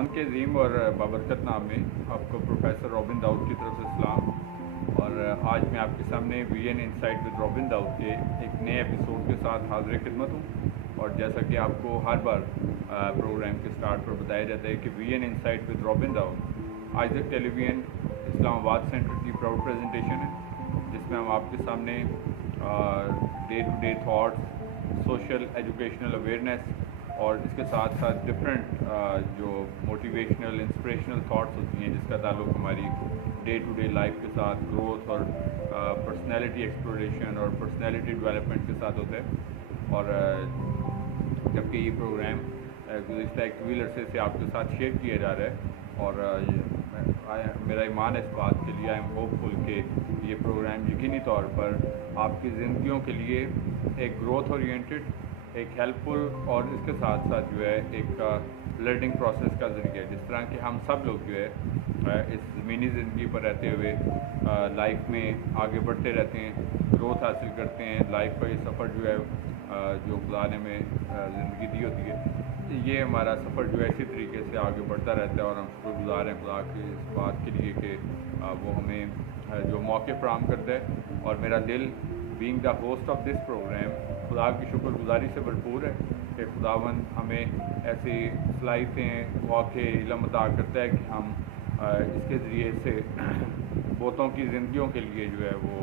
खुदावंद के अज़ीम और बाबरकत नाम में आपको प्रोफेसर रॉबिन दाऊद की तरफ से सलाम। और आज मैं आपके सामने VN insight with Robin Dawood के एक नए एपिसोड के साथ हाज़िर खिदमत हूँ। और जैसा कि आपको हर बार प्रोग्राम के स्टार्ट पर बताया जाता है कि VN insight with Robin Dawood Isaac television Islamabad centre की प्राउड प्रेजेंटेशन है, जिसमें हम आपके सामने day to day thoughts, social educational awareness और इसके साथ साथ डिफरेंट जो मोटिवेशनल इंस्पिरेशनल थाट्स होती हैं जिसका ताल्लुक़ हमारी डे टू डे लाइफ के साथ ग्रोथ और पर्सनैलिटी एक्सप्लोरेशन और पर्सनैलिटी डेवलपमेंट के साथ होता है। और जबकि ये प्रोग्राम गुज़िश्ता एक तवील अरसे से आपके साथ शेयर किया जा रहा है और मेरा ईमान है इस बात के लिए, आई एम होपफुल कि ये प्रोग्राम यकीनी तौर पर आपकी ज़िंदगियों के लिए एक ग्रोथ ओरिएंटेड, एक हेल्पफुल और इसके साथ साथ जो है एक लर्निंग प्रोसेस का ज़रिया, जिस तरह कि हम सब लोग जो है इस ज़मीनी ज़िंदगी पर रहते हुए लाइफ में आगे बढ़ते रहते हैं, ग्रोथ हासिल करते हैं। लाइफ का ये सफ़र जो है जो खुदा ने में ज़िंदगी दी होती है, ये हमारा सफ़र जो है इसी तरीके से आगे बढ़ता रहता है। और हम शुक्रगुज़ार हैं खुदा की इस बात के लिए कि वो हमें जो मौके फराहम करता है। और मेरा दिल being the host of this programme खुदा की शुक्रगुज़ारी से भरपूर है कि खुदावंद हमें ऐसी सलाहियतें मौके इल्म अता करता है कि हम इसके ज़रिए से बहुतों की ज़िंदगियों के लिए जो है वो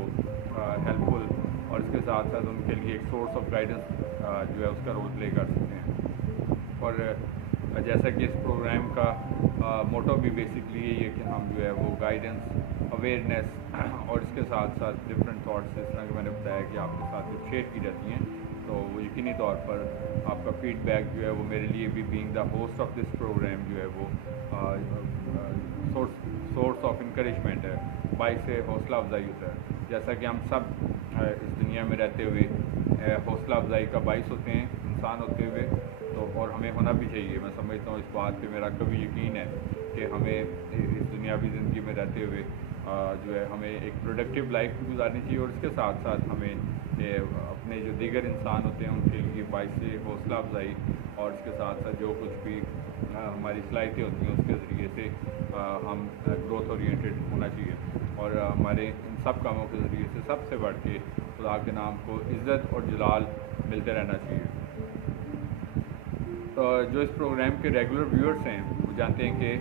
हेल्पफुल और इसके साथ साथ उनके लिए एक सोर्स ऑफ गाइडेंस जो है उसका रोल प्ले कर सकते हैं। और जैसा कि इस प्रोग्राम का मोटो भी बेसिकली यही है कि हम जो है वो गाइडेंस, अवेयरनेस और इसके साथ साथ डिफरेंट थाट्स, जिस तरह कि मैंने बताया कि आपके साथ जो शेयर की जाती हैं, तो वो यकीनी तौर पर आपका फीडबैक जो है वो मेरे लिए भी being the host of this programme जो है वो सोर्स ऑफ इंकरेजमेंट है, बाइक से हौसला अफजाई होता है। जैसा कि हम सब इस दुनिया में रहते हुए हौसला अफजाई का बाइस होते हैं इंसान होते हुए, तो और हमें होना भी चाहिए। मैं समझता हूँ इस बात पे मेरा कभी यकीन है कि हमें इस दुनियावी ज़िंदगी में रहते हुए जो है हमें एक प्रोडक्टिव लाइफ भी गुजारनी चाहिए और इसके साथ साथ हमें अपने जो दीगर इंसान होते हैं उनके लिए बाइस से हौसला अफजाई और इसके साथ साथ जो कुछ भी हमारी सलाहियतें होती हैं उसके ज़रिए से हम ग्रोथ ओरिएंटेड होना चाहिए। और हमारे इन सब कामों के ज़रिए से सबसे बढ़ के खुदा के नाम को इज़्ज़त और जलाल मिलते रहना चाहिए। तो जो इस प्रोग्राम के रेगुलर व्यूअर्स हैं वो जानते हैं कि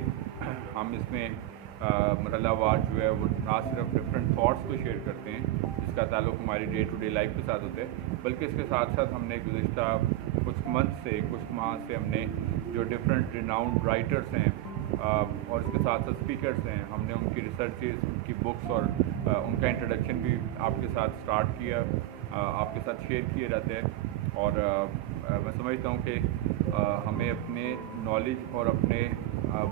हम इसमें मरहलावार जो है वो ना सिर्फ डिफरेंट थाट्स को शेयर करते हैं जिसका ताल्लुक़ हमारी डे टू डे लाइफ के साथ होता है, बल्कि इसके साथ साथ हमने गुज़िश्ता कुछ माह से हमने जो डिफरेंट रिनाउंड राइटर्स हैं और इसके साथ साथ स्पीकर्स हैं, हमने उनकी रिसर्चेस, उनकी बुक्स और उनका इंट्रोडक्शन भी आपके साथ स्टार्ट किया, आपके साथ शेयर किए जाते हैं। और मैं समझता हूँ कि हमें अपने नॉलेज और अपने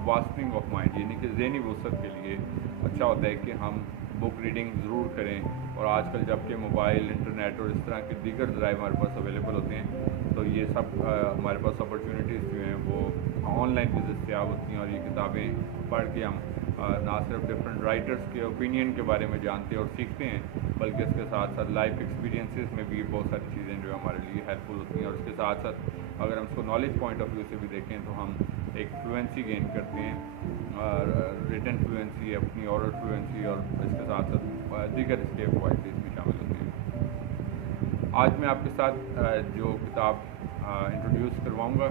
वास्टनिंग ऑफ माइंड यानी कि ज़हनी वसअत के लिए अच्छा होता है कि हम बुक रीडिंग ज़रूर करें। और आजकल जबकि मोबाइल, इंटरनेट और इस तरह के दीगर ज़राए हमारे पास अवेलेबल होते हैं, तो ये सब हमारे पास अपॉर्चुनिटीज़ जो हैं वो ऑनलाइन भी दस्तियाब होती हैं। और ये किताबें पढ़ के हम ना सिर्फ डिफरेंट राइटर्स के ओपिनियन के बारे में जानते और सीखते हैं, बल्कि इसके साथ साथ लाइफ एक्सपीरियंसेस में भी बहुत सारी चीज़ें जो हमारे लिए हेल्पफुल होती हैं। और इसके साथ साथ अगर हम इसको नॉलेज पॉइंट ऑफ व्यू से भी देखें तो हम एक फ्लुएंसी गेन करते हैं, रिटन फ्लुएंसी, अपनी ओरल फ्लुएंसी और इसके साथ साथ दीगर इसके फ़वाइद भी इसमें शामिल होते हैं। आज मैं आपके साथ जो किताब इंट्रोड्यूस करवाऊँगा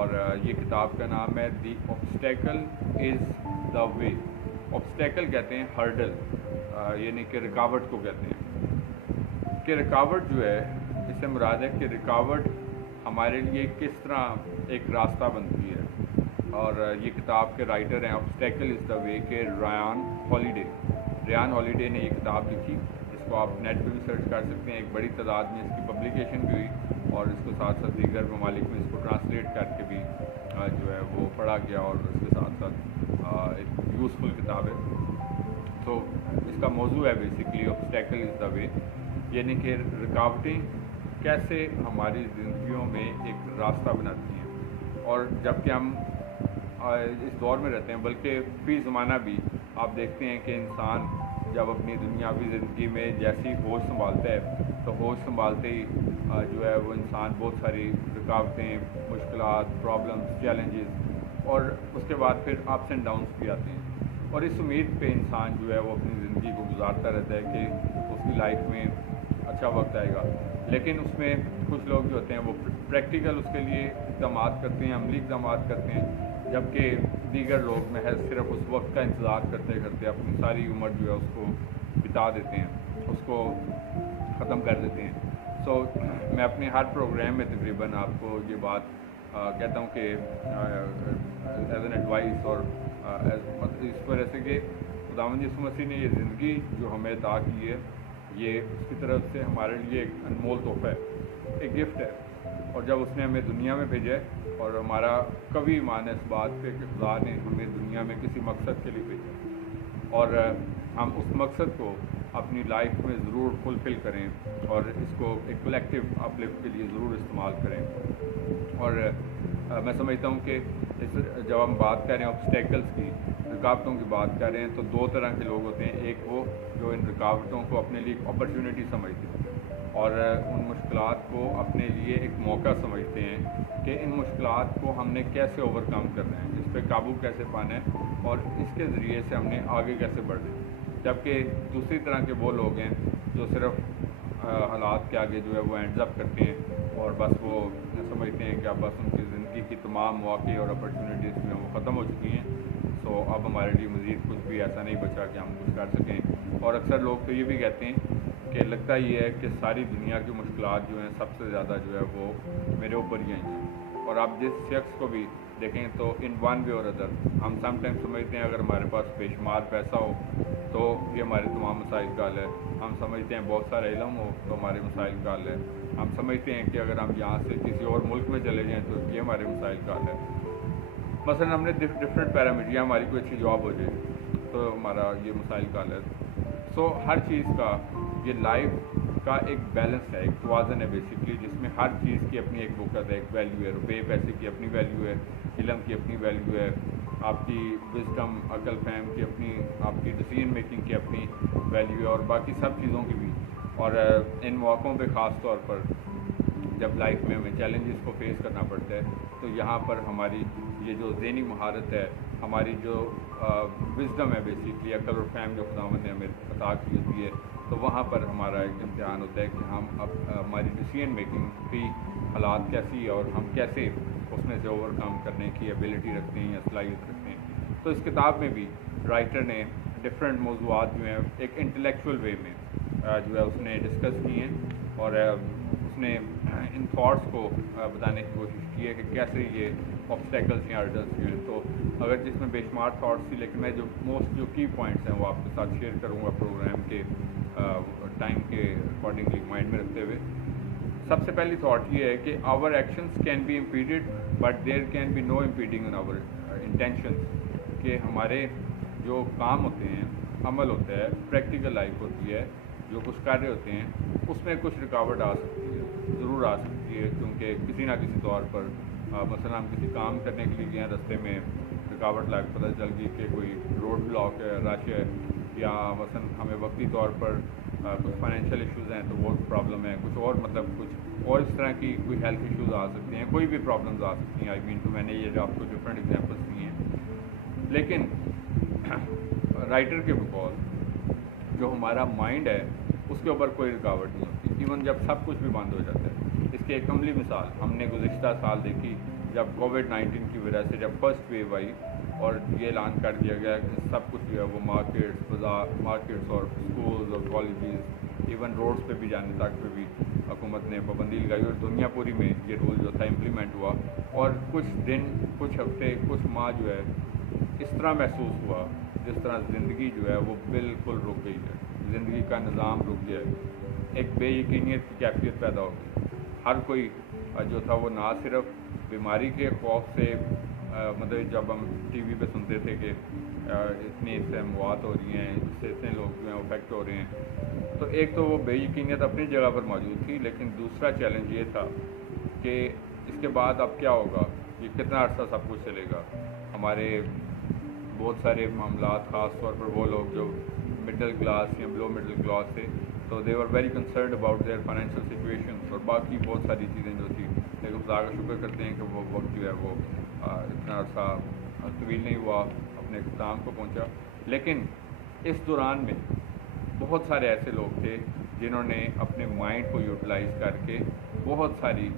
और ये किताब का नाम है the obstacle is the way. Obstacle कहते हैं हर्डल, यानी कि रुकावट को कहते हैं कि रुकावट जो है, इससे मुराद है कि रुकावट हमारे लिए किस तरह एक रास्ता बनती है। और ये किताब के राइटर हैं ऑब्स्टेकल इज़ द वे के रेयान हॉलीडे ने ये किताब लिखी, जिसको आप नेट पर भी सर्च कर सकते हैं। एक बड़ी तादाद में इसकी पब्लिकेशन भी हुई और इसको साथ साथ दीगर ममालिक में इसको ट्रांसलेट करके भी जो है वो पढ़ा गया और इसके साथ साथ एक यूज़फुल किताब है। तो इसका मौजू है basically obstacle is the way, यानी कि रुकावटें कैसे हमारी ज़िंदगियों में एक रास्ता बनाती हैं। और जबकि हम इस दौर में रहते हैं, बल्कि फ़ी ज़माना भी आप देखते हैं कि इंसान जब अपनी दुनियावी ज़िंदगी में जैसी होश संभालता है तो होश संभालते ही जो है वो इंसान बहुत सारी रुकावटें, मुश्किलात, प्रॉब्लम्स, चैलेंजेस اور اس کے بعد پھر اپس اینڈ ڈاؤنس بھی آتے ہیں، اور اس امید پہ انسان جو ہے وہ اپنی زندگی کو گزارتا رہتا ہے کہ اس کی لائف میں اچھا وقت آئے گا۔ لیکن اس میں کچھ لوگ جو ہوتے ہیں وہ پریکٹیکل اس کے لیے اقدامات کرتے ہیں، عملی اقدامات کرتے ہیں، جبکہ دیگر لوگ محض صرف اس وقت کا انتظار کرتے کرتے اپنی ساری عمر جو ہے اس کو بتا دیتے ہیں، اس کو ختم کر دیتے ہیں۔ سو میں اپنے ہر پروگرام میں تقریباً آپ کو یہ بات کہتا ہوں کہ ایز این ایڈوائس، اور اس وجہ سے کہ خداوند یسوع مسیح نے یہ زندگی جو ہمیں عطا کی ہے، یہ اس کی طرف سے ہمارے لیے ایک انمول تحفہ ہے، ایک گفٹ ہے، اور جب اس نے ہمیں دنیا میں بھیجا ہے، اور ہمارا کبھی ایمان ہے اس بات پہ کہ خدا نے ہمیں دنیا میں کسی مقصد کے لیے بھیجا، اور ہم اس مقصد کو اپنی لائف میں ضرور فلفل کریں، اور اس کو ایک کلیکٹیو اپ لفٹ کے لیے ضرور استعمال کریں۔ اور میں سمجھتا ہوں کہ جب ہم بات کر رہے ہیں آبسٹیکلس کی، رکاوٹوں کی بات کر رہے ہیں، تو دو طرح کے لوگ ہوتے ہیں۔ ایک وہ جو ان رکاوٹوں کو اپنے لیے ایک اپرچونیٹی سمجھتے ہیں، اور ان مشکلات کو اپنے لیے ایک موقع سمجھتے ہیں کہ ان مشکلات کو ہم نے کیسے اوور کم کرنا ہے، اس پہ قابو کیسے پانا ہے، اور اس کے ذریعے سے ہم نے آگے کیسے بڑھنا ہے۔ جبکہ دوسری طرح کے وہ لوگ ہیں جو صرف حالات کے آگے جو ہے وہ اینڈز اپ کرتے ہیں، اور بس وہ سمجھتے ہیں کہ اب بس ان کی زندگی کی تمام مواقع اور اپرچونیٹیز جو ہیں وہ ختم ہو چکی ہیں، سو اب ہمارے لیے مزید کچھ بھی ایسا نہیں بچا کہ ہم کچھ کر سکیں۔ اور اکثر لوگ تو یہ بھی کہتے ہیں کہ لگتا یہ ہے کہ ساری دنیا کی مشکلات جو ہیں سب سے زیادہ جو ہے وہ میرے اوپر ہی آئی ہیں۔ اور آپ جس شخص کو بھی دیکھیں تو ان ون وے اور ادر، ہم سم ٹائم سمجھتے ہیں اگر ہمارے پاس بے شمار پیسہ ہو تو یہ ہمارے تمام مسائل کا حل ہے، ہم سمجھتے ہیں بہت سارا علم ہو تو ہمارے مسائل کا حل ہے، ہم سمجھتے ہیں کہ اگر ہم یہاں سے کسی اور ملک میں چلے جائیں تو یہ ہمارے مسائل کا حل ہے۔ مثلاً ہم نے ڈفرینٹ پیرامیٹر، یا ہماری کوئی اچھی جاب ہو جائے تو ہمارا یہ مسائل کا حل ہے۔ سو ہر چیز کا یہ لائف کا ایک بیلنس ہے، ایک توازن ہے بیسکلی، جس میں ہر چیز کی اپنی ایک وقت ہے، ایک ویلیو ہے۔ روپے پیسے کی اپنی ویلیو ہے، علم کی اپنی ویلیو ہے، آپ کی وزڈم عقل فہم کی اپنی، آپ کی ڈیسیژن میکنگ کی اپنی ویلیو ہے، اور باقی سب چیزوں کی بھی۔ اور ان موقعوں پہ خاص طور پر جب لائف میں ہمیں چیلنجز کو فیس کرنا پڑتا ہے تو یہاں پر ہماری یہ جو ذہنی مہارت ہے، ہماری جو وزڈم ہے بیسکلی، عقل اور فہم جو خداوند نے ہمیں عطا کی ہوتی ہے، تو وہاں پر ہمارا ایک امتحان ہوتا ہے کہ ہم اب ہماری ڈیسیژن میکنگ کی حالات کیسی ہے، اور ہم کیسے اس میں سے اوور کم کرنے کی ایبلٹی رکھتے ہیں یا صلاحیت رکھتے ہیں۔ تو اس کتاب میں بھی رائٹر نے ڈفرینٹ موضوعات جو ہیں ایک انٹلیکچوئل وے میں جو ہے اس نے ڈسکس کی ہیں، اور اس نے ان تھاٹس کو بتانے کی کوشش کی ہے کہ کیسے یہ آبسٹیکلس یا ہرڈلس جو ہیں۔ تو اگر جس میں بے شمار تھاٹس تھی، لیکن میں جو کی پوائنٹس ہیں وہ آپ کے ساتھ شیئر کروں گا پروگرام کے ٹائم کے اکارڈنگلی مائنڈ میں رکھتے ہوئے۔ سب سے پہلی تھاٹ یہ ہے کہ our actions can be impeded but there can be no impeding in our intentions, کہ ہمارے جو کام ہوتے ہیں، عمل ہوتا ہے، پریکٹیکل لائف ہوتی ہے، جو کچھ کر رہے ہوتے ہیں، اس میں کچھ رکاوٹ آ سکتی ہے، ضرور آ سکتی ہے، کیونکہ کسی نہ کسی طور پر مثلا ہم کسی کام کرنے کے لیے گئے، رستے میں رکاوٹ لگ پتہ چل گئی کہ کوئی روڈ بلاک ہے، رش ہے، یا مثلا ہمیں وقتی طور پر کچھ فائنینشیل ایشوز ہیں تو وہ پرابلم ہے، کچھ اور کچھ اور اس طرح کی کوئی ہیلتھ ایشوز آ سکتے ہیں، کوئی بھی پرابلمز آ سکتی ہیں۔ تو میں نے یہ جو آپ کو ڈفرینٹ ایگزامپلس دی ہیں، لیکن رائٹر کے بقول جو ہمارا مائنڈ ہے اس کے اوپر کوئی رکاوٹ نہیں ہوتی، ایون جب سب کچھ بھی بند ہو جاتا ہے۔ اس کی ایک عملی مثال ہم نے گزشتہ سال دیکھی، جب کووڈ-19 کی وجہ سے جب فرسٹ ویو آئی اور یہ اعلان کر دیا گیا کہ سب کچھ جو ہے وہ مارکیٹس اور اسکولز اور کالجز، ایون روڈز پہ بھی جانے تک پہ بھی حکومت نے پابندی لگائی، اور دنیا پوری میں یہ رول جو تھا امپلیمنٹ ہوا، اور کچھ دن، کچھ ہفتے، کچھ ماہ جو ہے اس طرح محسوس ہوا جس طرح زندگی جو ہے وہ بالکل رک گئی ہے، زندگی کا نظام رک گیا ہے، ایک بے یقینیت کی کیفیت پیدا ہو گئی۔ ہر کوئی جو تھا وہ نہ صرف بیماری کے خوف سے، مطلب جب ہم ٹی وی پہ سنتے تھے کہ اتنی اس سے اموات ہو رہی ہیں، اس سے اتنے لوگ جو ہیں افیکٹ ہو رہے ہیں، تو ایک تو وہ بے یقینیت اپنی جگہ پر موجود تھی، لیکن دوسرا چیلنج یہ تھا کہ اس کے بعد اب کیا ہوگا، یہ کتنا عرصہ سب کچھ چلے گا۔ ہمارے بہت سارے معاملات، خاص طور پر وہ لوگ جو مڈل کلاس یا بلو مڈل کلاس تھے، تو they are very concerned about their financial situation, اور باقی بہت ساری چیزیں جو تھی، لیکن خدا کا شکر کرتے ہیں کہ وہ وقت جو ہے وہ اتنا عرصہ طویل نہیں ہوا اپنے اختتام کو پہنچا، لیکن اس دوران میں بہت سارے ایسے لوگ تھے جنہوں نے اپنے مائنڈ کو یوٹیلائز کر کے بہت ساری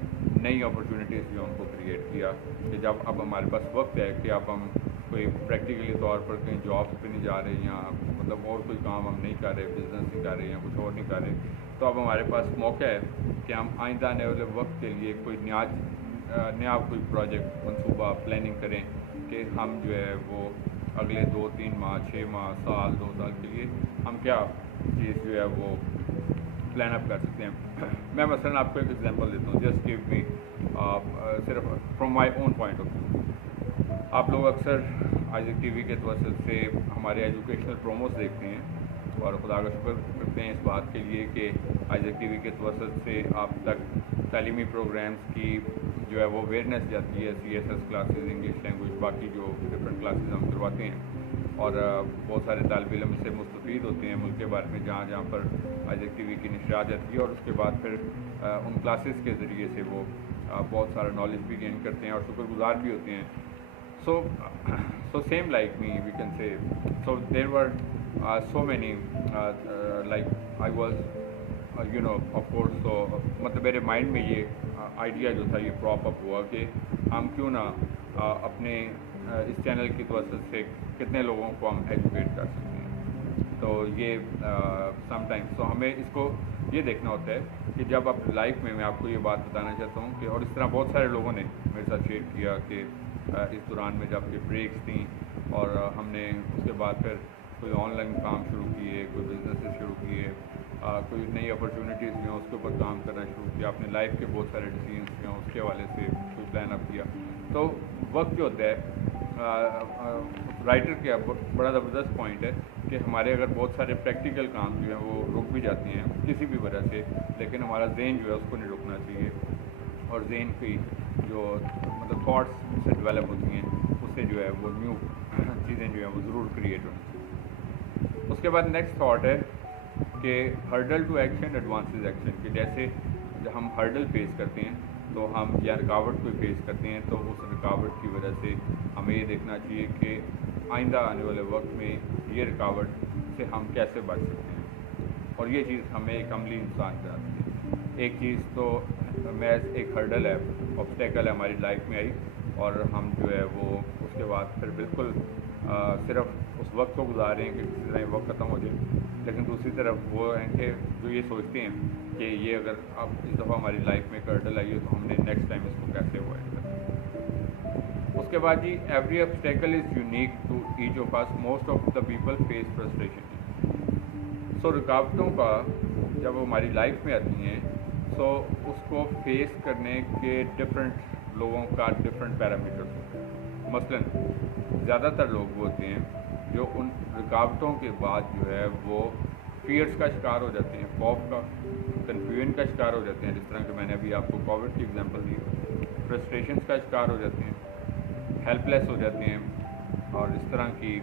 نئی اپرچونیٹیز جو ان کو کریٹ کیا کہ جب اب ہمارے پاس وقت ہے کہ اب ہم کوئی پریکٹیکلی طور پر کہیں جابس پہ نہیں جا رہے یا مطلب اور کوئی کام ہم نہیں کر رہے، بزنس نہیں کر رہے یا کچھ اور نہیں کر رہے، تو اب ہمارے پاس موقع ہے کہ ہم آئندہ آنے والے وقت کے لیے کوئی نیا کوئی پروجیکٹ منصوبہ پلاننگ کریں کہ ہم جو ہے وہ اگلے 2-3 ماہ 6 ماہ سال 2 سال کے لیے ہم کیا چیز جو ہے وہ پلان اپ کر سکتے ہیں۔ میں مثلاً آپ کو ایک ایگزامپل دیتا ہوں، جسٹ گیو می صرف from my own point of view. آپ لوگ اکثر آئزک ٹی وی کے توسط سے ہمارے ایجوکیشنل پروموز دیکھتے ہیں اور خدا کا شکر کرتے ہیں اس بات کے لیے کہ آئزک ٹی وی کے توسط سے آپ تک تعلیمی پروگرامز کی جو ہے وہ اویئرنیس جاتی ہے، C S S classes, English language, باقی جو ڈفرینٹ کلاسز ہم کرواتے ہیں، اور بہت سارے طالب علم سے مستفید ہوتے ہیں ملک کے بارے میں جہاں پر آئزک ٹی وی کی نشریات جاتی ہے، اور اس کے بعد پھر ان کلاسز کے ذریعے سے وہ بہت سارا نالج بھی گین کرتے ہیں اور شکر گزار بھی ہوتے ہیں۔ So same like me, we can say. So there were so many like I was of course, so مطلب میرے مائنڈ میں یہ آئیڈیا جو تھا یہ پراپ اپ ہوا کہ ہم کیوں نہ اپنے اس چینل کی توسط سے کتنے لوگوں کو ہم ایجوکیٹ کر سکتے ہیں۔ تو یہ سم ٹائمس تو ہمیں اس کو یہ دیکھنا ہوتا ہے کہ جب آپ لائف میں آپ کو یہ بات بتانا چاہتا ہوں کہ اور اس طرح بہت سارے لوگوں نے میرے ساتھ شیئر کیا کہ اس دوران میں جب کہ بریکس تھیں اور ہم نے اس کے بعد پھر کوئی آن لائن کام شروع کیے، کوئی بزنسز شروع کیے، کوئی نئی اپرچونیٹیز جو ہیں اس کے اوپر کام کرنا شروع کیا، اپنے لائف کے بہت سارے ڈیسیجنس جو ہیں اس کے حوالے سے کوئی پلان اپ کیا، تو وقت جو ہوتا ہے رائٹر کا بڑا زبردست پوائنٹ ہے کہ ہمارے اگر بہت سارے پریکٹیکل کام جو ہیں وہ رک بھی جاتے ہیں کسی بھی وجہ سے، لیکن ہمارا ذہن جو ہے اس کو نہیں رکنا چاہیے، اور ذہن کی جو مطلب تھاٹس سے ڈیولپ ہوتی ہیں اس سے جو ہے وہ نیو چیزیں جو ہیں وہ ضرور کریٹ ہونی چاہیے۔ اس کے بعد نیکسٹ تھاٹ ہے کہ hurdle to action advances action, کہ جیسے جب ہم ہرڈل فیس کرتے ہیں تو ہم یا رکاوٹ کو فیس کرتے ہیں تو اس رکاوٹ کی وجہ سے ہمیں یہ دیکھنا چاہیے کہ آئندہ آنے والے وقت میں یہ رکاوٹ سے ہم کیسے بچ سکتے ہیں، اور یہ چیز ہمیں ایک عملی انسان بناتی ہے۔ ایک چیز تو محض ایک ہرڈل ہے، آبسٹیکل ہے ہماری لائف میں آئی اور ہم جو ہے وہ اس کے بعد پھر بالکل صرف اس وقت کو گزار رہے ہیں کہ کسی طرح وقت ختم ہو جائے، لیکن دوسری طرف وہ ہیں کہ جو یہ سوچتے ہیں کہ یہ اگر اب اس دفعہ ہماری لائف میں ایک ہرڈل آئی ہے تو ہم نے نیکسٹ ٹائم اس کو کیسے اوائڈ کرنا ہے۔ اس کے بعد جی every obstacle is unique to each of us, most of the people face frustration. So رکاوٹوں کا جب وہ ہماری لائف میں آتی ہیں تو اس کو فیس کرنے کے ڈفرینٹ لوگوں کا ڈفرینٹ پیرامیٹرز ہوتے ہیں۔ مثلاً زیادہ تر لوگ وہ ہوتے ہیں جو ان رکاوٹوں کے بعد جو ہے وہ فیئرس کا شکار ہو جاتے ہیں، خوف کا، کنفیوژن کا شکار ہو جاتے ہیں، جس طرح کہ میں نے ابھی آپ کو کووڈ کی ایگزامپل دی، فرسٹریشنس کا شکار ہو جاتے ہیں، ہیلپ لیس ہو جاتے ہیں، اور اس طرح کی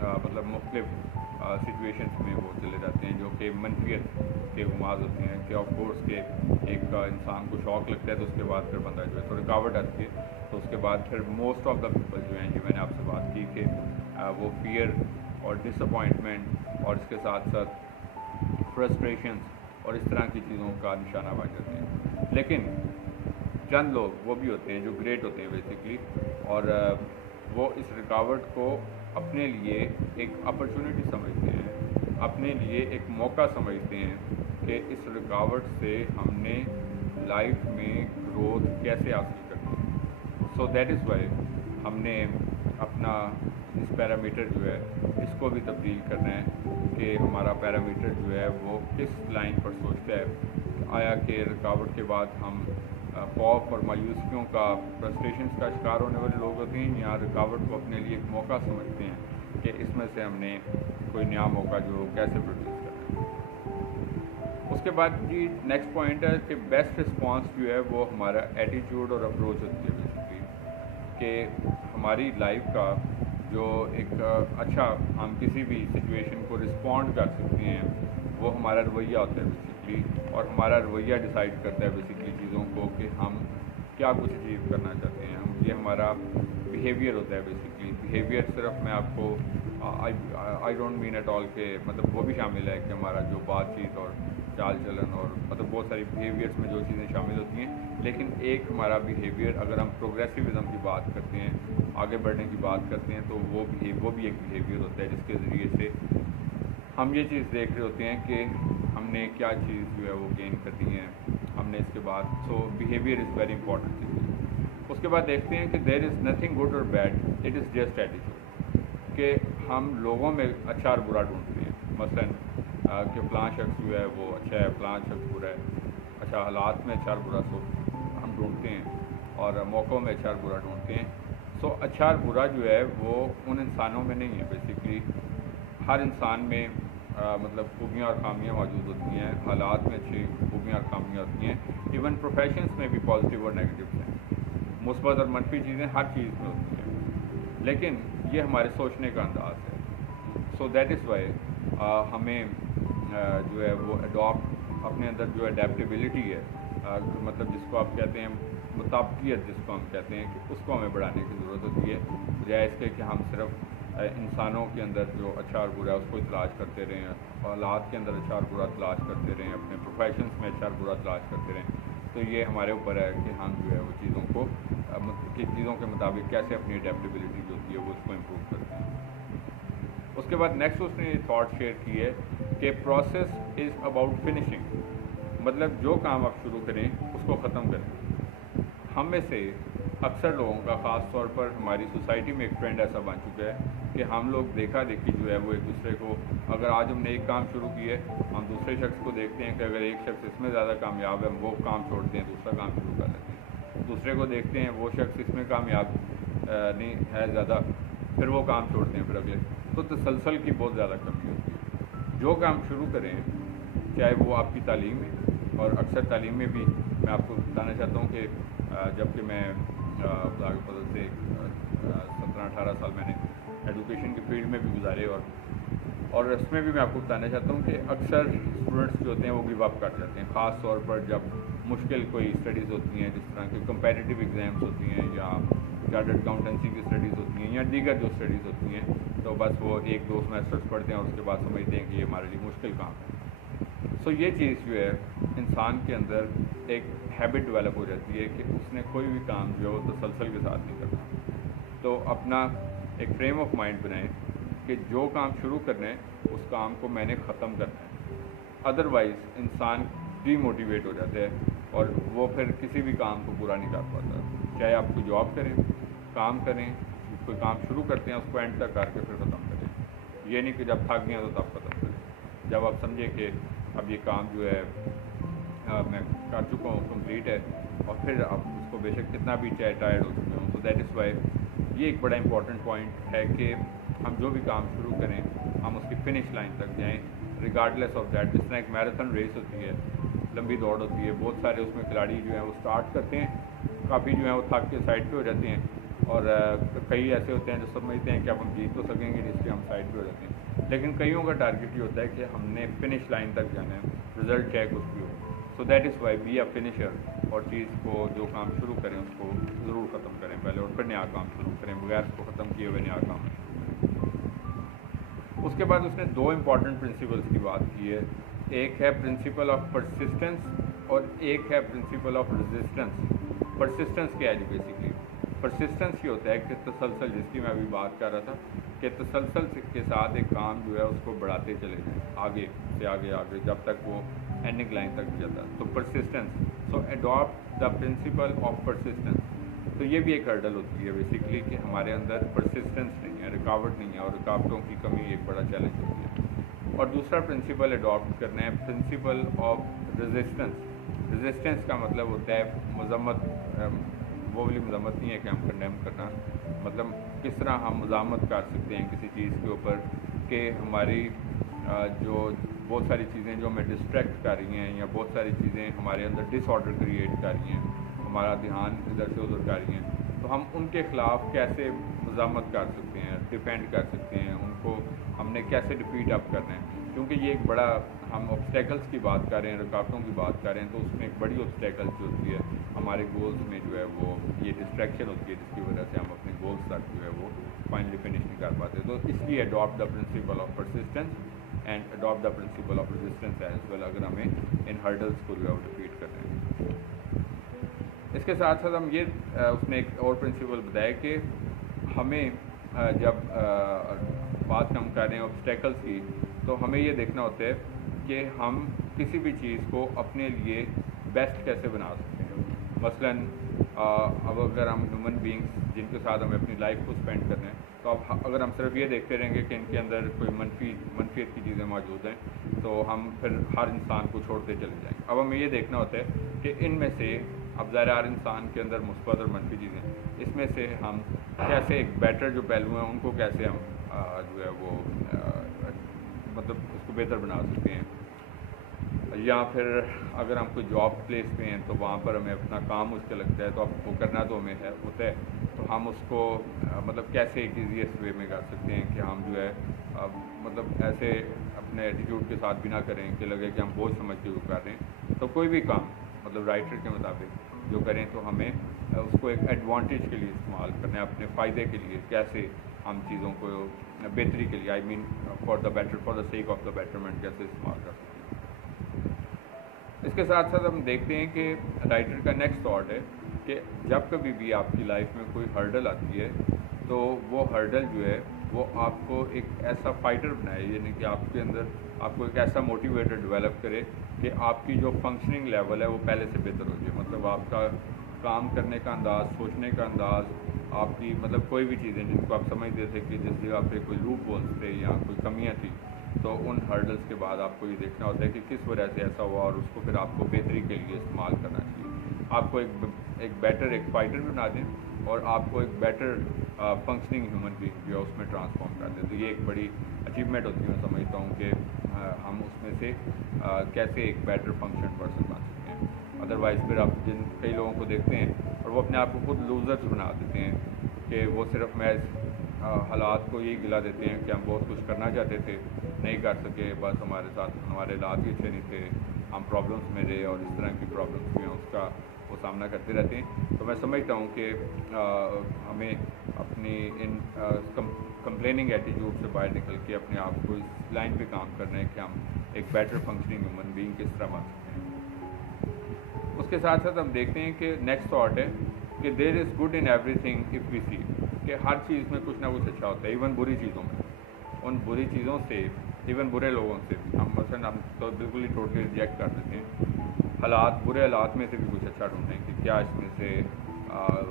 مطلب مختلف سچویشنس میں وہ چلے جاتے ہیں جو کہ منفیت کے غماز ہوتے ہیں کہ آف کورس کہ ایک انسان کو شوق لگتا ہے تو اس کے بعد پھر بندہ جو ہے تو رکاوٹ آتی ہے، تو اس کے بعد پھر موسٹ آف دا پیپل جو ہیں جی میں نے آپ سے بات کی کہ وہ فیئر اور ڈس اپوائنٹمنٹ اور اس کے ساتھ ساتھ فرسٹریشنس اور اس طرح کی چیزوں کا نشانہ بن جاتے ہیں۔ لیکن چند لوگ وہ بھی ہوتے ہیں جو گریٹ ہوتے ہیں بیسکلی، اور وہ اس رکاوٹ کو اپنے لیے ایک اپرچونٹی سمجھتے ہیں، اپنے لیے ایک موقع سمجھتے ہیں کہ اس رکاوٹ سے ہم نے لائف میں گروتھ کیسے حاصل کرنی ہے۔ سو دیٹ از وائی ہم نے اپنا اس پیرامیٹر جو ہے اس کو بھی تبدیل کرنا ہے کہ ہمارا پیرامیٹر جو ہے وہ کس لائن پر سوچتا ہے، آیا کہ رکاوٹ کے بعد ہم خوف اور مایوسیوں کا، فرسٹریشنس کا شکار ہونے والے لوگ ہوتے ہیں، یا رکاوٹ کو اپنے لیے ایک موقع سمجھتے ہیں کہ اس میں سے ہم نے کوئی نیا موقع جو کیسے پروڈیوس کرنا ہے۔ اس کے بعد جی نیکسٹ پوائنٹ ہے کہ بیسٹ رسپانس جو ہے وہ ہمارا ایٹیٹیوڈ اور اپروچ ہوتی ہے بیسکلی، کہ ہماری لائف کا جو ایک اچھا ہم کسی بھی سچویشن کو رسپونڈ کر سکتے ہیں وہ ہمارا رویہ ہوتا ہے بیسکلی، اور ہمارا رویہ ڈیسائیڈ کرتا ہے بیسکلی چیزوں کو کہ ہم क्या कुछ अचीव करना चाहते हैं हम। ये हमारा बिहेवियर होता है बेसिकली। बिहेवियर सिर्फ मैं आपको I don't mean at all के मतलब वो भी शामिल है कि हमारा जो बातचीत और चाल चलन और मतलब बहुत सारी बिहेवियर्स में जो चीज़ें शामिल होती हैं, लेकिन एक हमारा बिहेवियर, अगर हम प्रोग्रेसिविज़म की बात करते हैं, आगे बढ़ने की बात करते हैं, तो वो भी एक बिहेवियर होता है जिसके ज़रिए से हम ये चीज़ देख रहे होते हैं कि हमने क्या चीज़ जो है वो गेन करनी है हमने इसके बाद। सो बिहेवियर इज़ वेरी इंपॉर्टेंट चीज़। उसके बाद देखते हैं कि देयर इज़ नथिंग गुड और bad, it is just attitude. कि हम लोगों में अच्छा और बुरा ढूंढते हैं। मसलन कि फ़लाँ शख्स जो है वो अच्छा है, फ़लाँ शख्स बुरा है। अच्छा हालात में अच्छा और बुरा सो हम ढूंढते हैं और मौक़ों में अच्छा और बुरा ढूंढते हैं। सो अच्छा और बुरा जो है वो उन इंसानों में नहीं है। बेसिकली हर इंसान में मतलब खूबियाँ और खामियाँ मौजूद होती हैं। हालात में अच्छी खूबियाँ और खामियाँ होती हैं। इवन प्रोफेशंस में भी पॉजिटिव और नेगेटिव हैं, मुस्बत और मनफी चीज़ें हर चीज़ में होती हैं। लेकिन ये हमारे सोचने का अंदाज़ है। सो दैट इज़ वाई हमें जो है वो अडॉप्ट अपने अंदर जो अडेप्टेबिलिटी है मतलब जिसको आप कहते हैं मुताबिकियत जिसको हम कहते हैं, कि उसको हमें बढ़ाने की ज़रूरत होती है, बजाय इसके कि हम सिर्फ इंसानों के अंदर जो अच्छा और बुरा है उसको तलाश करते रहें, हालात के अंदर अच्छा और बुरा तलाश करते रहें, अपने प्रोफेशंस में अच्छा और बुरा तलाश करते रहें। तो ये हमारे ऊपर है कि हम जो है वो चीज़ों को चीज़ों के मुताबिक कैसे अपनी अडेप्टेबिलिटी जो होती है वो उसको इम्प्रूव करते हैं। उसके बाद नेक्स्ट उसने ये थॉट शेयर की है कि प्रोसेस इज़ अबाउट फिनिशिंग, मतलब जो काम आप शुरू करें उसको ख़त्म करें। हम में से अक्सर लोगों का ख़ास तौर पर हमारी सोसाइटी में एक ट्रेंड ऐसा बन चुका है कि हम लोग देखा देखी जो है वो एक दूसरे को, अगर आज हमने एक काम शुरू किया है हम दूसरे शख्स को देखते हैं कि अगर एक शख्स इसमें ज़्यादा कामयाब है हम वो काम छोड़ते हैं दूसरा काम शुरू कर लेते हैं। दूसरे को देखते हैं वो शख्स इसमें कामयाब नहीं है ज़्यादा, फिर वो काम छोड़ते हैं फिर अगले। तो तसलसल की बहुत ज़्यादा कमी होती है। जो काम शुरू करें चाहे वो आपकी तालीम में, और अक्सर तालीम में भी मैं आपको बताना चाहता हूँ कि जबकि मैं आगे पता से 17-18 साल मैंने एजुकेशन की फील्ड में भी गुजारे, और इसमें भी मैं आपको बताना चाहता हूँ कि अक्सर स्टूडेंट्स जो होते हैं वो गिव अप कर जाते हैं, ख़ास तौर पर जब मुश्किल कोई स्टडीज़ होती हैं, जिस तरह की कंपेटिटिव एग्ज़ाम्स होती हैं या चार्टर्ड अकाउंटेंसी की स्टडीज़ होती हैं या दीगर जो स्टडीज़ होती हैं, तो बस वो 1-2 सेमेस्टर्स पढ़ते हैं और उसके बाद समझते हैं कि ये हमारे लिए मुश्किल काम है। सो ये चीज़ जो है इंसान के अंदर एक हैबिट डेवलप हो जाती है कि उसने कोई भी काम जो है वो तसलसल के साथ नहीं करना। तो अपना एक फ्रेम ऑफ माइंड बनाएं कि जो काम शुरू करना है उस काम को मैंने ख़त्म करना है, अदरवाइज़ इंसान डीमोटिवेट हो जाता है और वो फिर किसी भी काम को पूरा नहीं कर पाता। चाहे आप कोई जॉब करें, काम करें, कोई काम शुरू करते हैं उसको एंड तक करके फिर ख़त्म करें। ये नहीं कि जब थक गया तो तब ख़त्म करें। जब आप समझे कि अब ये काम जो है मैं कर चुका हूँ, कंप्लीट है, और फिर आप उसको बेशक कितना भी चाहे टायर्ड हो चुके हों। तो दैट इज़ वाई ये एक बड़ा इंपॉर्टेंट पॉइंट है कि हम जो भी काम शुरू करें हम उसकी फिनिश लाइन तक जाएं रिगार्डलेस ऑफ दैट। जिस तरह एक मैराथन रेस होती है, लंबी दौड़ होती है, बहुत सारे उसमें खिलाड़ी जो हैं वो स्टार्ट करते हैं, काफ़ी जो है वो थक के साइड पे हो जाते हैं, और कई ऐसे होते हैं जो समझते हैं कि अब हम जीत तो सकेंगे इसलिए हम साइड पे हो जाते हैं। लेकिन कईयों का टारगेट ये होता है कि हमने फिनिश लाइन तक जाना है, रिज़ल्ट चाहे कुछ भी हो। So that is why be a finisher, और चीज़ को जो काम शुरू करें उसको ज़रूर ख़त्म करें पहले, और फिर नया काम शुरू करें, बगैर उसको ख़त्म किए हुए नया काम शुरू करें। उसके बाद उसने 2 इम्पॉर्टेंट प्रिंसिपल्स की बात की है। एक है प्रिंसिपल ऑफ परसिस्टेंस और एक है प्रिंसिपल ऑफ रेजिस्टेंस। परसिस्टेंस क्या है जी? बेसिकली परसिस्टेंस ये होता है कि तसलसल, जिसकी मैं अभी बात कर रहा था कि तसलसल के साथ एक काम जो है उसको बढ़ाते चले जाएं आगे से आगे आगे जब तक वो एंडिंग लाइन तक जाता है। तो persistence, so adopt the principle of persistence. तो ये भी एक हर्डल होती है बेसिकली कि हमारे अंदर परसिस्टेंस नहीं है, रुकावट नहीं है, और रुकावटों की कमी एक बड़ा चैलेंज होती है। और दूसरा प्रिंसिपल अडॉप्ट करना है प्रिंसिपल ऑफ रेजिस्टेंस। रेजिस्टेंस का मतलब होता है मजम्मत, वो वाली मजम्मत नहीं है कि हम कंडेम करना, मतलब किस तरह हम मज़ामत कर सकते हैं किसी चीज़ के ऊपर कि हमारी जो बहुत सारी चीज़ें जो हमें डिस्ट्रैक्ट कर रही हैं या बहुत सारी चीज़ें हमारे अंदर डिसऑर्डर क्रिएट कर रही हैं, हमारा ध्यान इधर से उधर कर रही हैं, तो हम उनके ख़िलाफ़ कैसे मज़ामत कर सकते हैं, डिफेंड कर सकते हैं, उनको हमने कैसे डिफीट अप करना है। क्योंकि ये एक बड़ा हम ऑब्स्टेकल्स की बात कर रहे हैं, रुकावटों की बात कर रहे हैं, तो उसमें एक बड़ी ऑब्स्टेकल जो होती है हमारे गोल्स में जो है वो ये डिस्ट्रैक्शन होती है, जिसकी वजह से हम अपने गोल्स तक जो है वो फाइनली फिनिश नहीं कर पाते। तो इसलिए adopt the principle of persistence and adopt the principle of resistance as well, अगर हमें इन हर्डल्स को जो है वो डिफीट करना है। इसके साथ साथ हम ये उसने एक और प्रिंसिपल बताया कि हमें जब बात हम कर रहे हैं ऑब्स्टेकल्स की, तो हमें ये देखना होता है कि हम किसी भी चीज़ को अपने लिए बेस्ट कैसे बना सकते हैं। मसलन अब अगर हम ह्यूमन बीइंग्स जिनके साथ हमें अपनी लाइफ को स्पेंड करना है, तो अब अगर हम सिर्फ ये देखते रहेंगे कि इनके अंदर कोई मनफियत की चीज़ें मौजूद हैं, तो हम फिर हर इंसान को छोड़ते चले जाएंगे। अब हमें ये देखना होता है कि इनमें से अब ज़ाहिर हर इंसान के अंदर मुस्बत और मनफी चीज़ें, इसमें से हम कैसे एक बेटर जो पहलू हैं उनको कैसे हम जो है वो मतलब उसको बेहतर बना सकते हैं। या फिर अगर हम कोई जॉब प्लेस पे हैं तो वहाँ पर हमें अपना काम मुश्किल लगता है, तो अब वो करना तो हमें है होता है, तो हम उसको मतलब कैसे एक ईजीएस्ट वे में कर सकते हैं कि हम जो है मतलब ऐसे अपने एटीट्यूड के साथ भी ना करें कि लगे कि हम बोझ समझ के वो कर रहे हैं। तो कोई भी काम मतलब राइटर के मुताबिक जो करें तो हमें उसको एक एडवांटेज के लिए इस्तेमाल करना है, अपने फ़ायदे के लिए कैसे हम चीज़ों को बेहतरी के लिए, I mean for the sake of the betterment कैसे इस्तेमाल कर सकते हैं। इसके साथ साथ हम देखते हैं कि राइटर का नेक्स्ट थॉट है कि जब कभी भी आपकी लाइफ में कोई हर्डल आती है, तो वो हर्डल जो है वो आपको एक ऐसा फाइटर बनाए, यानी कि आपके अंदर आपको एक ऐसा मोटिवेटर डेवलप करे कि आपकी जो फंक्शनिंग लेवल है वो पहले से बेहतर हो जाए। मतलब आपका काम करने का अंदाज़, सोचने का अंदाज़, आपकी मतलब कोई भी चीज़ें जिनको आप समझते थे कि जिस जगह पे कोई लूप होल्स थे या कोई कमियां थी, तो उन हर्डल्स के बाद आपको ये देखना होता है कि किस वजह से ऐसा हुआ और उसको फिर आपको बेहतरी के लिए इस्तेमाल करना चाहिए। आपको एक बेटर एक फाइटर भी बना दें और आपको एक बेटर फंक्शनिंग ह्यूमन बीइंग जो है उसमें ट्रांसफॉर्म कर दें। तो ये एक बड़ी अचीवमेंट होती है, मैं समझता हूँ कि हम उसमें से कैसे एक बेटर फंक्शन पर्सन बन सकते हैं। अदरवाइज़ फिर आप कई लोगों को देखते हैं और वो अपने आप को खुद लूजर्स बना देते हैं कि वो सिर्फ महज हालात को यही गिला देते हैं कि हम बहुत कुछ करना चाहते थे, नहीं कर सके, बस हमारे साथ हमारे हालात ही अच्छे नहीं थे, हम प्रॉब्लम्स में रहे और इस तरह की प्रॉब्लम्स भी हैं उसका वो सामना करते रहते हैं। तो मैं समझता हूँ कि हमें अपनी इन कंप्लेनिंग एटीट्यूड से बाहर निकल के अपने आप को इस लाइन पे काम करना है कि हम एक बेटर फंक्शनिंग ह्यूमन बीइंग किस तरह बन सकते हैं। उसके साथ साथ हम देखते हैं कि नेक्स्ट थॉट है कि there is good in everything if we see, कि हर चीज़ में कुछ ना कुछ अच्छा होता है, इवन बुरी चीज़ों में। उन बुरी चीज़ों से, इवन बुरे लोगों से हम मसलन हम तो बिल्कुल ही टोटली रिजेक्ट कर देते हैं। हालात, बुरे हालात में से भी कुछ अच्छा ढूंढें कि क्या इसमें से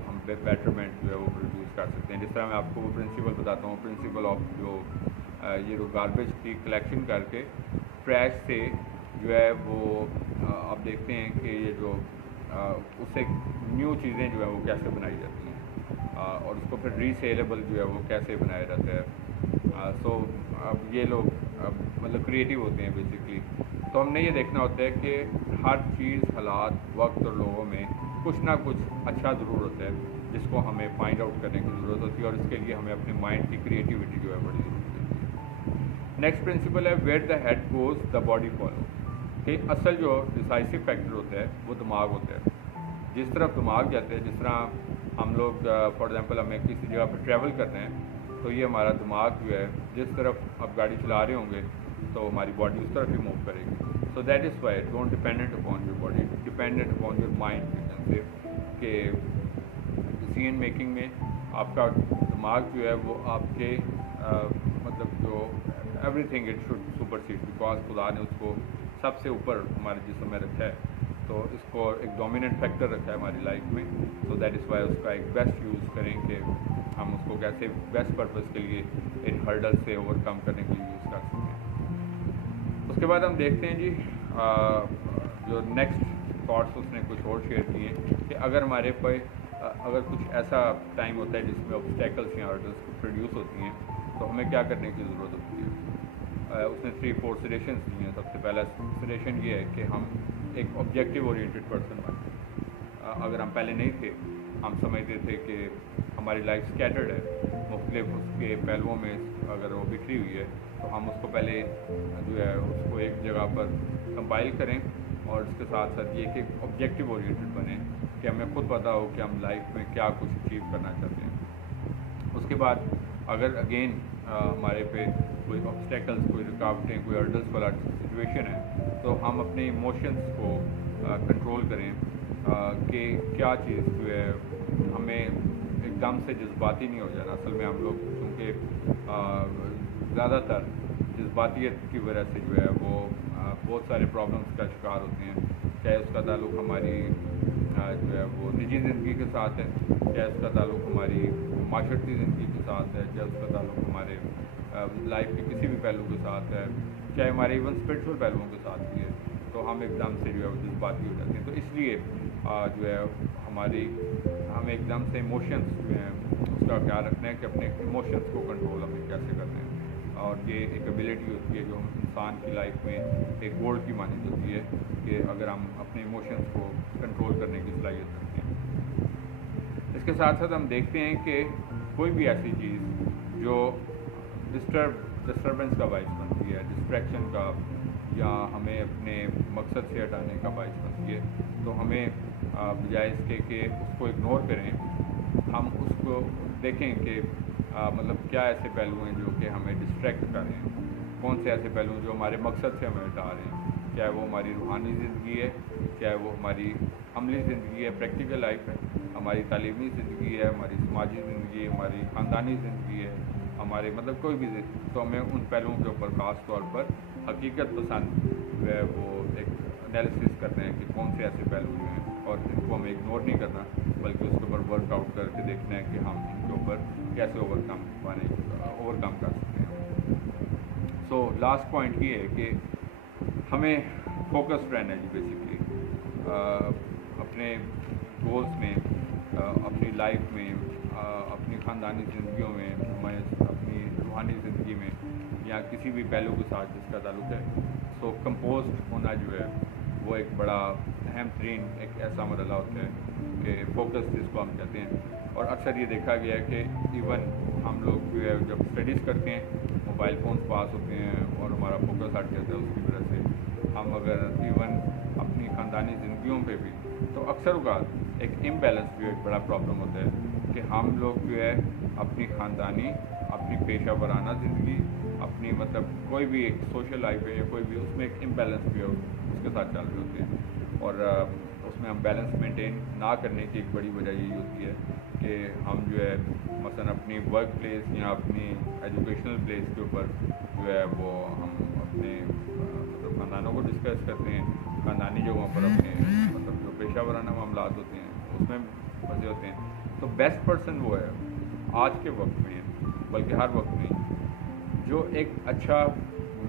हम बेटरमेंट जो है वो प्रोड्यूस कर सकते हैं। जिस तरह मैं आपको वो प्रिंसिपल बताता हूँ, प्रिंसिपल ऑफ जो ये जो गार्बेज की कलेक्शन करके ट्रैश से जो है वो आप देखते हैं कि ये जो उससे न्यू चीज़ें जो है वो कैसे बनाई जाती हैं और उसको फिर रीसेलेबल जो है वो कैसे बनाया जाता है। सो अब ये लोग मतलब क्रिएटिव होते हैं बेसिकली। तो हमने ये देखना होता है कि हर चीज़, हालात, वक्त और लोगों में कुछ ना कुछ अच्छा ज़रूर होता है जिसको हमें फाइंड आउट करने की ज़रूरत होती है और इसके लिए हमें अपने माइंड की क्रिएटिविटी जो है बड़ी ज़रूरत होती है। नेक्स्ट प्रिंसिपल है where the head goes the body follow, कि असल जो डिसाइसिव फैक्टर होता है वो दिमाग होता है। जिस तरफ दिमाग जाते हैं, जिस तरह हम लोग फॉर एग्जांपल हमें किसी जगह पर ट्रैवल करना है, तो ये हमारा दिमाग जो है जिस तरफ आप गाड़ी चला रहे होंगे तो हमारी बॉडी उस तरफ ही मूव करेगी। So that is why don't dependent upon your body, dependent upon your mind. से कि डिसीजन मेकिंग में आपका दिमाग जो है वो आपके मतलब जो everything it should supersede, because खुदा ने उसको सबसे ऊपर हमारे जिस्म में रखा है, तो इसको एक डोमिनेंट फैक्टर रखा है हमारी लाइफ में। तो दैट इज़ वाई उसका एक बेस्ट यूज़ करें कि हम उसको कैसे बेस्ट पर्पस के लिए इन हर्डल से ओवरकम करने के लिए यूज़ कर सकते हैं। उसके बाद हम देखते हैं जी जो नेक्स्ट थॉट्स उसने कुछ और शेयर किए कि अगर हमारे पे अगर कुछ ऐसा टाइम होता है जिसमें ऑब्स्टेकल्स या हर्डल्स प्रोड्यूस होती हैं, तो हमें क्या करने की ज़रूरत होती है। उसने 3-4 सजेशंस दिए हैं। सबसे पहला सजेशन ये है कि हम एक ऑब्जेक्टिव ओरिएंटेड पर्सन बनें। अगर हम पहले नहीं थे, हम समझते थे कि हमारी लाइफ स्कैटर्ड है, मुख्तलिफ उसके पहलुओं में अगर वो बिखरी हुई है, तो हम उसको पहले जो है उसको एक जगह पर कंपाइल करें और उसके साथ साथ ये कि ऑब्जेक्टिव ओरिएंटेड बने, कि हमें खुद पता हो कि हम लाइफ में क्या कुछ अचीव करना चाहते हैं। उसके बाद अगर अगेन हमारे पे कोई ऑब्स्टेकल्स, कोई रुकावटें, कोई हर्डल्स वाला सिचुएशन है, तो हम अपने इमोशंस को कंट्रोल करें कि क्या चीज़ जो है हमें एकदम से जज्बाती नहीं हो जाना। असल में हम लोग क्योंकि ज़्यादातर जज्बातियत की वजह से जो है वो बहुत सारे प्रॉब्लम्स का शिकार होते हैं, चाहे उसका ताल्लुक़ हमारी जो है वो निजी ज़िंदगी के साथ है, चाहे उसका ताल्लुक़ हमारी माशरती ज़िंदगी के साथ है, चाहे उसका ताल्लुक़ हमारे लाइफ के किसी भी पहलू के साथ है, चाहे हमारे इवन स्पिरिचुअल पहलुओं के साथ भी है, तो हम एकदम से जो है वो जज्बाती हो जाते हैं। तो इसलिए जो है हमें एकदम से इमोशंस जो हैं उसका ख्याल रखना है कि अपने इमोशंस को कंट्रोल हमें कैसे करना है, और ये एक एबिलिटी होती है जो हम इंसान की लाइफ में एक गोल्ड की मानी होती है कि अगर हम अपने इमोशंस को कंट्रोल करने की सलाहियत रखते हैं। इसके साथ साथ हम देखते हैं कि कोई भी ऐसी चीज़ जो डिस्टर्बेंस का बायस बनती है, डिस्ट्रैक्शन का, या हमें अपने मकसद से हटाने का बायस बनती है, तो हमें बजाय इसके कि उसको इग्नोर करें, हम उसको देखें कि मतलब क्या ऐसे पहलू हैं जो कि हमें डिस्ट्रैक्ट कर रहे हैं, कौन से ऐसे पहलू जो हमारे मकसद से हमें हटा रहे हैं, चाहे वो हमारी रूहानी ज़िंदगी है, चाहे वो हमारी अमली ज़िंदगी है, प्रैक्टिकल लाइफ है, हमारी तालीमी ज़िंदगी है, हमारी समाजी ज़िंदगी है, हमारी ख़ानदानी ज़िंदगी है, हमारे मतलब कोई भी ज़िंदगी, तो हमें उन पहलुओं के ऊपर ख़ास तौर पर हकीकत पसंद जो है वो एक एनालिसिस करते हैं कि कौन से ऐसे पहलू जो हैं, और इनको हमें इग्नोर नहीं करना, बल्कि उसके ऊपर वर्कआउट करके देखना है कि हम इनके ऊपर कैसे ओवरकम कर सकते हैं। सो लास्ट पॉइंट ये है कि हमें फोकस्ड रहना है जी बेसिकली अपने गोल्स में, अपनी लाइफ में, अपनी ख़ानदानी ज़िंदगियों में, हमें अपनी रूहानी ज़िंदगी में, या किसी भी पहलू के साथ जिसका ताल्लुक़ है। सो कंपोज्ड होना जो है वो एक बड़ा अहम तरीन एक ऐसा मरहला होता है कि फोकस जिसको हम कहते हैं। और अक्सर ये देखा गया है कि इवन हम लोग जो है जब स्टडीज़ करते हैं, मोबाइल फ़ोन्स पास होते हैं और हमारा फोकस हट जाता है, उसकी वजह से हम अगर इवन अपनी ख़ानदानी ज़िंदगियों पे भी, तो अक्सर औक़ात एक इम्बैलेंस जो एक बड़ा प्रॉब्लम होता है कि हम लोग जो है अपनी ख़ानदानी, अपनी पेशा वराना ज़िंदगी, अपनी मतलब कोई भी एक सोशल लाइफ है या कोई भी, उसमें एक इम्बैलेंस भी हो उसके साथ चल रहे होते हैं, और उसमें हम बैलेंस मेंटेन ना करने की एक बड़ी वजह यही होती है कि हम जो है मसलन अपनी वर्क प्लेस या अपनी एजुकेशनल प्लेस के ऊपर जो है वो हम अपने मतलब ख़ानदानों को डिस्कस करते हैं, ख़ानदानी जगहों पर अपने मतलब जो पेशा वराना मामलात होते हैं उसमें फंसे होते हैं। तो बेस्ट पर्सन वो है आज के वक्त में, बल्कि हर वक्त में, जो एक अच्छा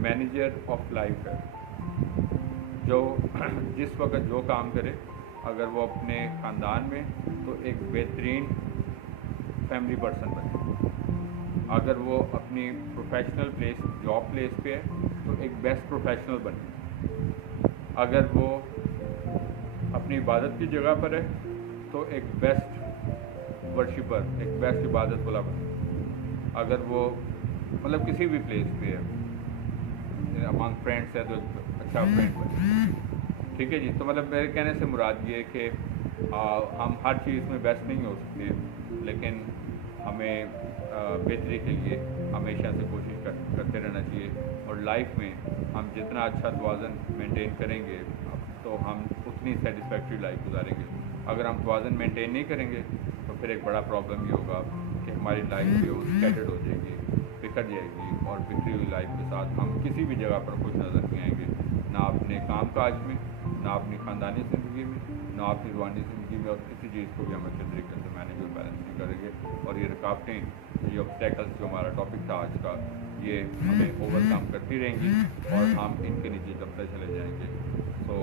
मैनेजर ऑफ लाइफ है, जो जिस वक्त जो काम करे, अगर वो अपने ख़ानदान में तो एक बेहतरीन फैमिली पर्सन बने, अगर वो अपनी प्रोफेशनल प्लेस, जॉब प्लेस पे है तो एक बेस्ट प्रोफेशनल बने, अगर वो अपनी इबादत की जगह पर है तो एक बेस्ट वर्शिपर, एक बेस्ट इबादत वाला बने, अगर वो मतलब किसी भी प्लेस पे है, अमंग फ्रेंड्स है तो अच्छा फ्रेंड बने। ठीक है जी। तो मतलब मेरे कहने से मुराद ये है कि हम हर चीज़ में बेस्ट नहीं हो सकते हैं, लेकिन हमें बेहतरी के लिए हमेशा से कोशिश करते रहना चाहिए, और लाइफ में हम जितना अच्छा तवाज़न मेंटेन करेंगे तो हम उतनी सेटिस्फैक्ट्री लाइफ गुजारेंगे। अगर हम तवाज़न मेंटेन नहीं करेंगे तो फिर एक बड़ा प्रॉब्लम ये होगा कि हमारी लाइफ जो स्कैटर्ड हो जाएगी, बिखर जाएगी, और बिखरी हुई लाइफ के साथ हम किसी भी जगह पर खुश नज़र नहीं आएंगे, ना अपने काम काज में, ना अपनी ख़ानदानी ज़िंदगी में, ना अपनी रूहानी ज़िंदगी में, और किसी चीज़ को भी हम अच्छे तरीके से मैनेज और बैलेंस नहीं करेंगे। और ये रुकावटें, ये ऑब्स्टेकल्स जो हमारा टॉपिक था आज का, ये हमें ओवरकम करती रहेंगी और हम इनके नीचे दबते चले जाएंगे। तो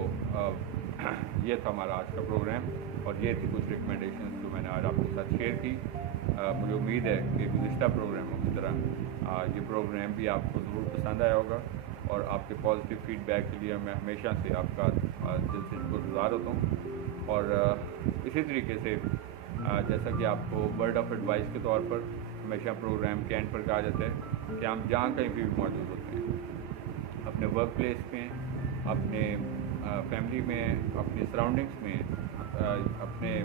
ये था हमारा आज का प्रोग्राम, और ये थी कुछ रिकमेंडेशन जो मैंने आज आपके साथ शेयर की। मुझे उम्मीद है कि गुज़िश्ता प्रोग्रामों की तरह ये प्रोग्राम भी आपको ज़रूर पसंद आया होगा, और आपके पॉजिटिव फीडबैक के लिए मैं हमेशा से आपका दिल से शुक्रगुज़ार होता हूँ। اور اسی طریقے سے جیسا کہ آپ کو ورڈ آف ایڈوائس کے طور پر ہمیشہ پروگرام کے اینڈ پر کہا جاتا ہے کہ ہم جہاں کہیں بھی موجود ہوتے ہیں، اپنے ورک پلیس میں، اپنے فیملی میں، اپنی سراؤنڈنگس میں، اپنے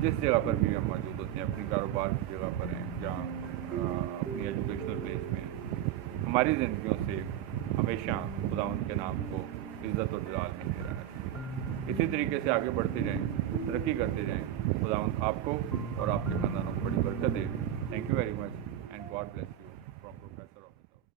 جس جگہ پر بھی ہم موجود ہوتے ہیں، اپنی کاروبار کی جگہ پر ہیں، جہاں اپنی ایجوکیشنل پلیس میں، ہماری زندگیوں سے ہمیشہ خداوند کے نام کو عزت و جلال ملتے رہنا چاہیے۔ اسی طریقے سے آگے بڑھتے جائیں، ترقی کرتے جائیں۔ خداوند آپ کو اور آپ کے خاندانوں کو بڑی برکت دے۔ Thank you very much and God bless you.